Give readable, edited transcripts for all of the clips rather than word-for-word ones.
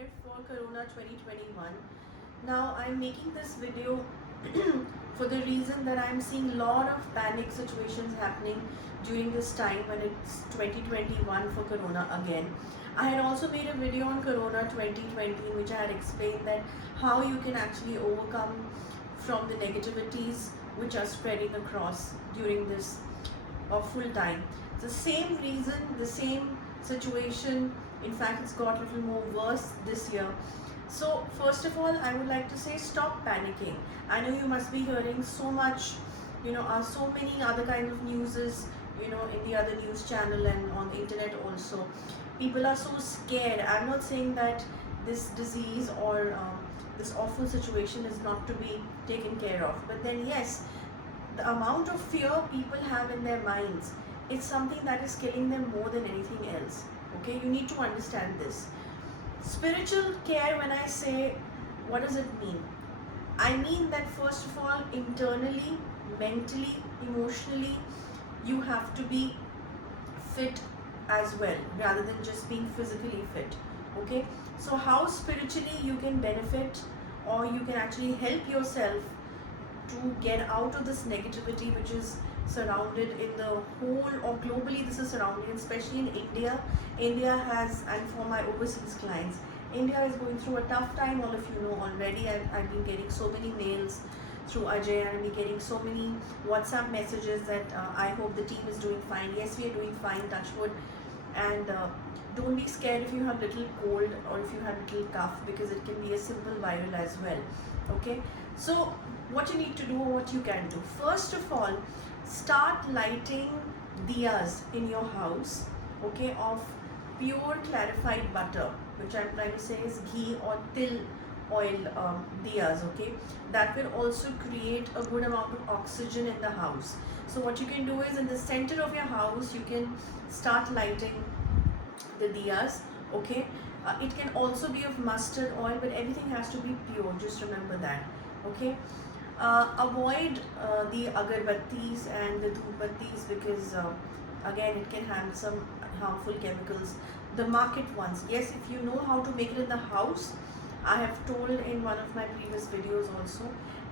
prepared for Corona 2021. Now I'm making this video for the reason that I'm seeing a lot of panic situations happening during this time when it's 2021 for Corona again. I had also made a video on Corona 2020 in which I had explained that how you can actually overcome from the negativities which are spreading across during this full time. The same reason, the same situation, in fact, it's got a little more worse this year. So, first of all, I would like to say stop panicking. I know you must be hearing so much, so many other kind of newses, in the other news channel and on the internet also. People are so scared. I'm not saying that this disease or this awful situation is not to be taken care of, but then, yes, the amount of fear people have in their minds, it's something that is killing them more than anything else. Okay, you need to understand this. Spiritual care, when I say, what does it mean? I mean that first of all, internally, mentally, emotionally, you have to be fit as well rather than just being physically fit. Okay, so how spiritually you can benefit or you can actually help yourself to get out of this negativity which is surrounded in the whole, or globally this is surrounded, especially in India. India has, and for my overseas clients, India is going through a tough time. All of you know already. I've been getting so many mails through Ajay, and I've been getting so many WhatsApp messages that I hope the team is doing fine. Yes, we are doing fine, touch wood. And don't be scared if you have little cold or if you have little cough, because it can be a simple viral as well. Okay, so what you need to do, or what you can do, first of all, start lighting diyas in your house, okay, of pure clarified butter, which I'm trying to say is ghee or til oil diyas. Okay, that will also create a good amount of oxygen in the house. So what you can do is, in the center of your house you can start lighting the diyas. Okay, it can also be of mustard oil, but everything has to be pure, just remember that. Okay, avoid the agarbattis and the dhoobattis, because again it can have some harmful chemicals. The market ones, yes, if you know how to make it in the house, I have told in one of my previous videos also,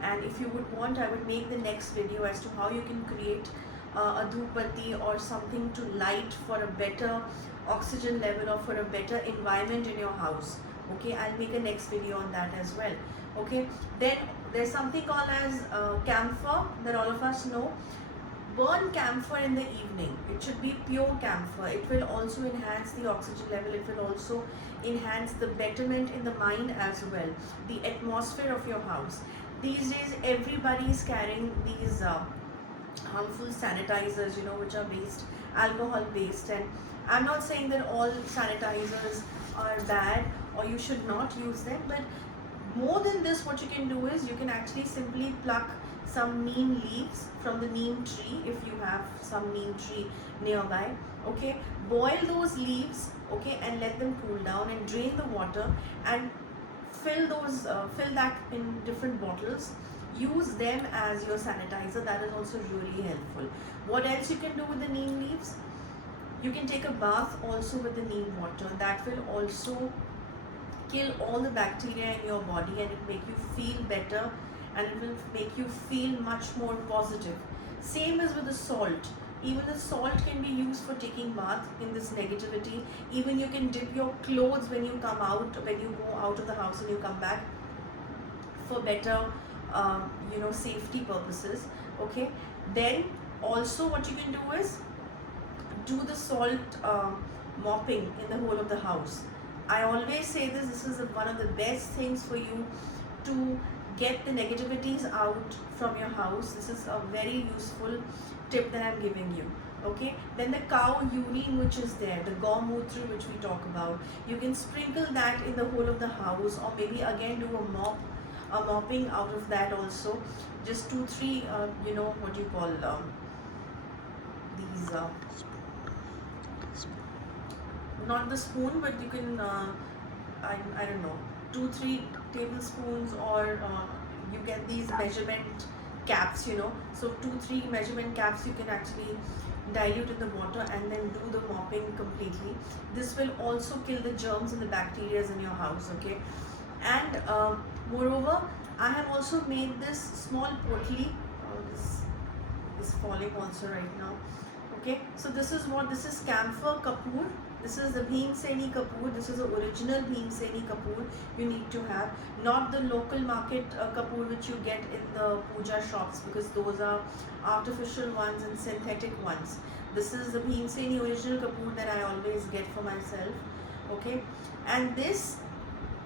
and if you would want, I would make the next video as to how you can create a dhoopbatti or something to light for a better oxygen level or for a better environment in your house. Okay, I'll make a next video on that as well. Okay, then there's something called as camphor that all of us know. Burn camphor in the evening. It should be pure camphor. It will also enhance the oxygen level. It will also enhance the betterment in the mind as well, the atmosphere of your house. These days everybody is carrying these harmful sanitizers, which are based, alcohol based, and I'm not saying that all sanitizers are bad or you should not use them, but more than this, what you can do is you can actually simply pluck some neem leaves from the neem tree, if you have some neem tree nearby. Okay, boil those leaves, okay, and let them cool down and drain the water and fill that in different bottles. Use them as your sanitizer. That is also really helpful. What else you can do with the neem leaves? You can take a bath also with the neem water. That will also kill all the bacteria in your body and it make you feel better, and it will make you feel much more positive. Same as with the salt. Even the salt can be used for taking bath in this negativity. Even you can dip your clothes when you come out, when you go out of the house and you come back, for better safety purposes. Okay, then also what you can do is do the salt mopping in the whole of the house. I always say this is one of the best things for you to get the negativities out from your house. This is a very useful tip that I'm giving you. Okay, then the cow urine which is there, the gaumutra which we talk about, you can sprinkle that in the whole of the house, or maybe again do a mopping out of that also. Just 2-3 what do you call these not the spoon, but you can I don't know, 2-3 tablespoons, or you get these measurement caps, so 2-3 measurement caps you can actually dilute in the water and then do the mopping completely. This will also kill the germs and the bacteria in your house, okay? And moreover, I have also made this small potli. This is falling also right now. Okay, so this is camphor kapoor. This is the Bhimseni kapoor. This is the original Bhimseni kapoor you need to have, not the local market kapoor which you get in the puja shops, because those are artificial ones and synthetic ones. This is the Bhimseni original kapoor that I always get for myself. Okay, and this,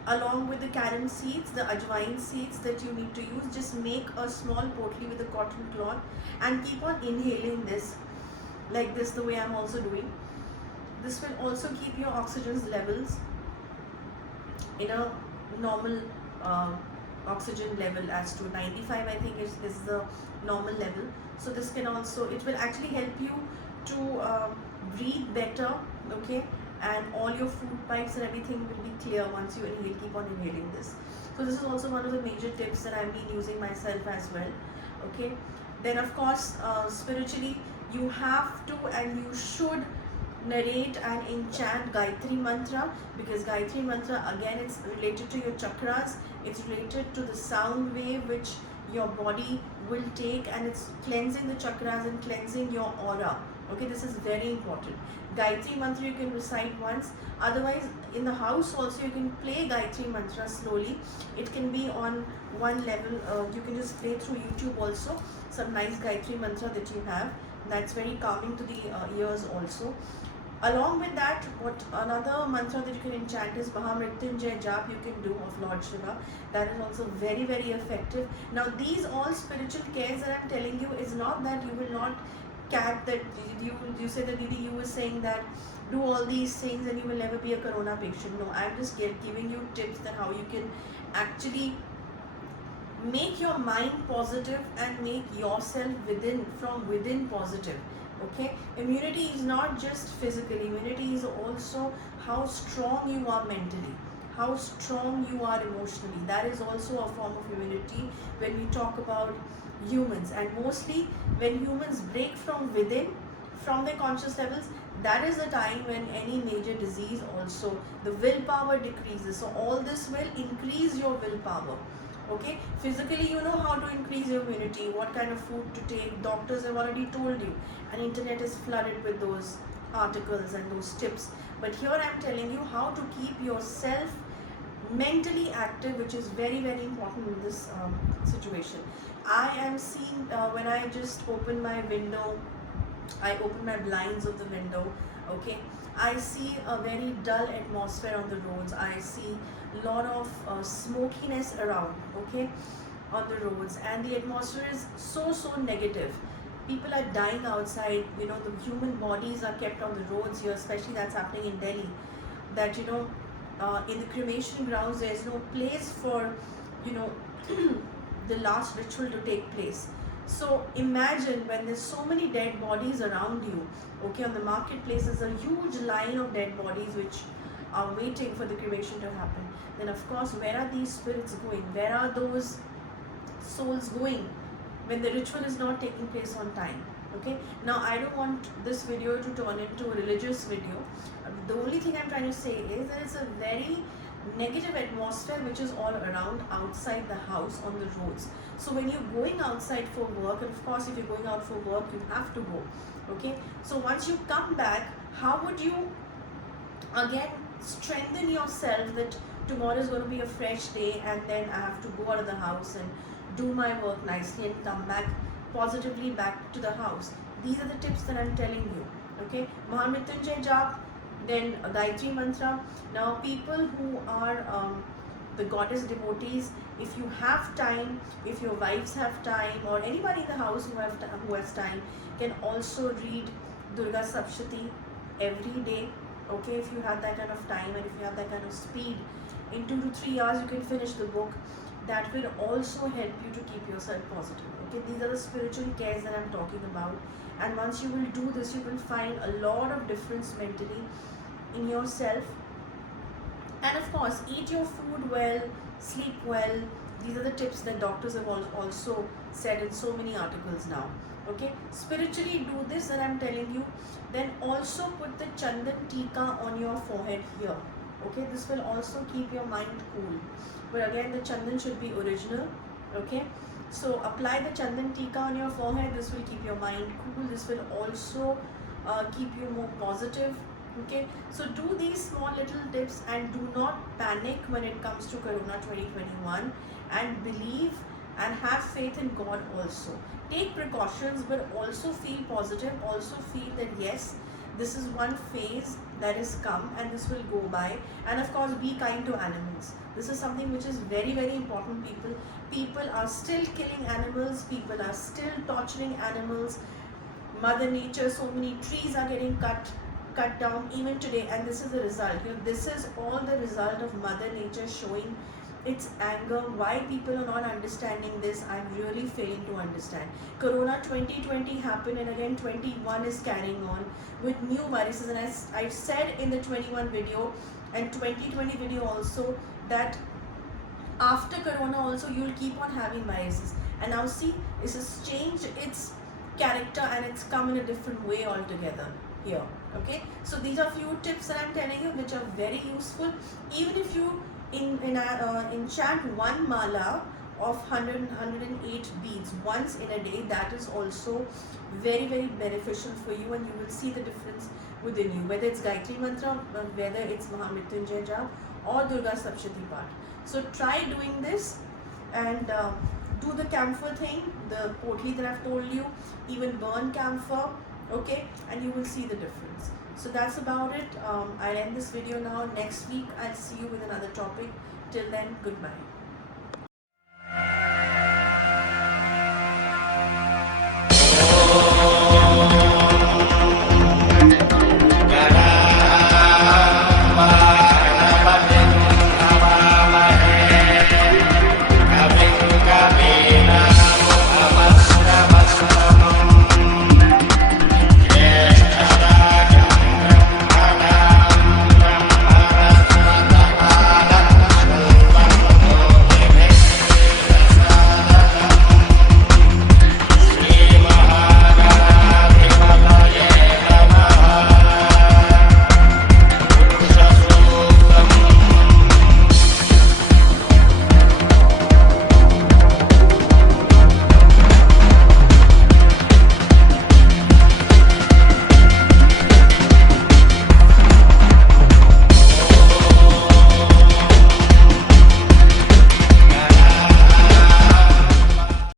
along with the carom seeds, the ajwain seeds that you need to use, just make a small potli with a cotton cloth and keep on inhaling this like this, the way I'm also doing. This will also keep your oxygen levels in a normal oxygen level, as to 95 I think is the normal level. So this can also, it will actually help you to breathe better, okay, and all your food pipes and everything will be clear once you inhale, keep on inhaling this. So this is also one of the major tips that I've been using myself as well, okay. Then of course, spiritually, you have to and you should narrate and enchant Gayatri Mantra, because Gayatri Mantra, again, it's related to your chakras, it's related to the sound wave which your body will take, and it's cleansing the chakras and cleansing your aura. Okay, this is very important. Gayatri Mantra you can recite once, otherwise in the house also you can play Gayatri Mantra slowly. It can be on one level, you can just play through YouTube also, some nice Gayatri Mantra that you have. That's very calming to the ears also. Along with that, what another mantra that you can enchant is Mahamrityunjay Jap you can do of Lord Shiva. That is also very, very effective. Now these all spiritual cares that I'm telling you is not that you will not that you say that Didi, you were saying that do all these things and you will never be a corona patient. No, I'm just giving you tips that how you can actually make your mind positive and make yourself from within positive. Okay, immunity is not just physical, immunity is also how strong you are mentally, how strong you are emotionally. That is also a form of immunity when we talk about humans. And mostly when humans break from within, from their conscious levels, that is the time when any major disease also, the willpower decreases. So all this will increase your willpower. Okay, physically you know how to increase your immunity, what kind of food to take, doctors have already told you, and internet is flooded with those articles and those tips. But here I'm telling you how to keep yourself mentally active, which is very, very important in this situation. I am seeing when I just open my window, I open my blinds of the window, okay, I see a very dull atmosphere on the roads. I see a lot of smokiness around, okay, on the roads, and the atmosphere is so negative. People are dying outside, you know, the human bodies are kept on the roads here, especially that's happening in Delhi, that, you know, in the cremation grounds there is no place for, you know, the last ritual to take place. So imagine when there's so many dead bodies around you, okay, on the marketplace there's a huge line of dead bodies which are waiting for the cremation to happen. Then of course, where are these spirits going? Where are those souls going when the ritual is not taking place on time? Okay, now I don't want this video to turn into a religious video. The only thing I'm trying to say is that it's a very negative atmosphere which is all around outside the house, on the roads. So when you're going outside for work, and of course if you're going out for work you have to go, okay, so once you come back, how would you again strengthen yourself that tomorrow is going to be a fresh day, and then I have to go out of the house and do my work nicely and come back positively back to the house? These are the tips that I'm telling you, okay. Mahamrityunjay Jap, then Gayatri Mantra. Now people who are the goddess devotees, if you have time, if your wives have time, or anybody in the house who has time, can also read Durga Saptashti every day, okay, if you have that kind of time and if you have that kind of speed. In 2 to 3 hours you can finish the book. That will also help you to keep yourself positive, okay. These are the spiritual cares that I'm talking about, and once you will do this, you will find a lot of difference mentally in yourself. And of course, eat your food well, sleep well. These are the tips that doctors have also said in so many articles now, Okay, spiritually do this that I'm telling you. Then also put the chandan tika on your forehead here. Okay, this will also keep your mind cool, but again the chandan should be original. Okay, so apply the chandan tika on your forehead. This will keep your mind cool. This will also keep you more positive. Okay, so do these small little tips and do not panic when it comes to Corona 2021, and believe and have faith in God also. Take precautions, but also feel positive. Also feel that yes, this is one phase that is come and this will go by. And of course, be kind to animals. This is something which is very, very important, people. People are still killing animals. People are still torturing animals. Mother Nature, so many trees are getting cut down even today, and this is the result. This is all the result of Mother Nature showing its anger. Why people are not understanding this, I'm really failing to understand. Corona 2020 happened, and again 21 is carrying on with new viruses. And as I said in the 21 video and 2020 video also, that after Corona also you'll keep on having viruses. And now see, this has changed its character and it's come in a different way altogether here. Okay, so these are few tips that I'm telling you which are very useful. Even if you enchant one mala of 108 beads once in a day, that is also very, very beneficial for you, and you will see the difference within you, whether it's Gayatri Mantra, whether it's Mahamrityunjay Jap or Durga Saptashati Path. So try doing this, and do the camphor thing, the potli that I've told you, even burn camphor. Okay, and you will see the difference. So that's about it. I'll end this video now. Next week I'll see you with another topic. Till then, goodbye.